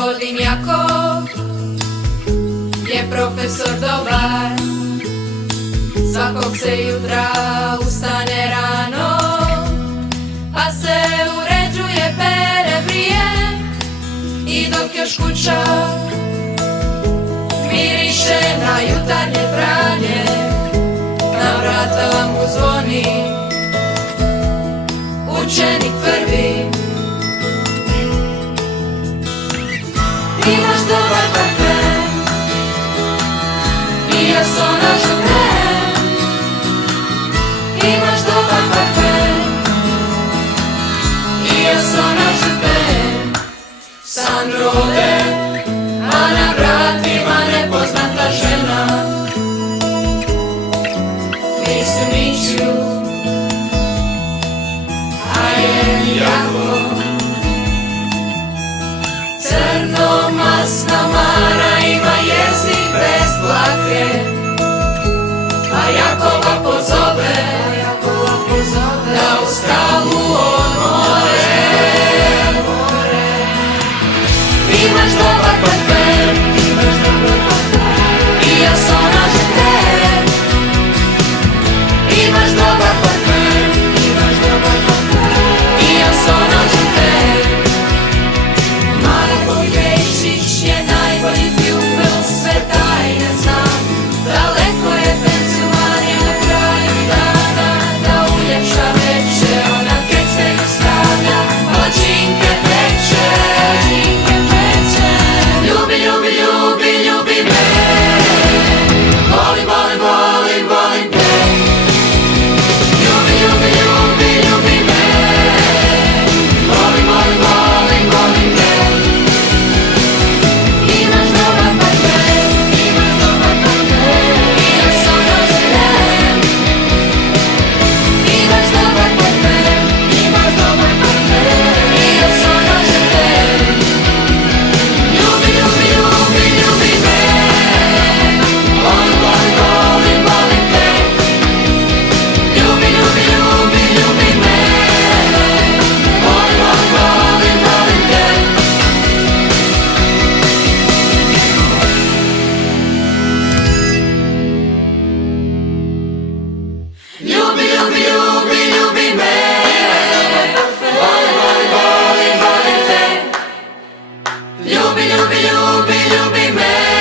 Gospodin Jakov je profesor dobar, svakog se jutra ustane rano, pa se uređuje, pere, brije, i dok još kuća miriše na jutarnje pranje, na vrata mu zvoni učenik prvi. Imaš dobar parfem i ja sona žutem. Imaš dobar parfem i ja sona žutem. Sandro ode, a na vratima nepoznata žena. Nisu Miću, a je Jako. Crno masna mara ima jezik bez dlake, a Jakova pozove da u skalu on more. Imaš dobar parfem i ja sona žutem. Imaš dobar parfem i ja sona žutem. Marko Ječić je najbolji pjuvel, sve tajne znam. Daleko je Pensilvanija na kraju dana, da uljepša veče ona kestenju stavlja, palačinke peče. Ljubi, ljubi, ljubi, ljubi me, volim, volim, volim, volim te. Ljubi, ljubi, ljubi, ljubi me, volim, volim, volim, volim te. Imaš dobar parfem i ja sona žutem. Imaš dobar parfem i ja sona žutem. Ljubi, ljubi, ljubi, ljubi me, volim, volim, volim, volim te. Ljubi, ljubi, ljubi, ljubi me, volim, volim, volim, volim te. Ljubi, ljubi, ljubi, ljubi me, volim, volim, volim, volim te. Ljubi, ljubi, ljubi, ljubi me.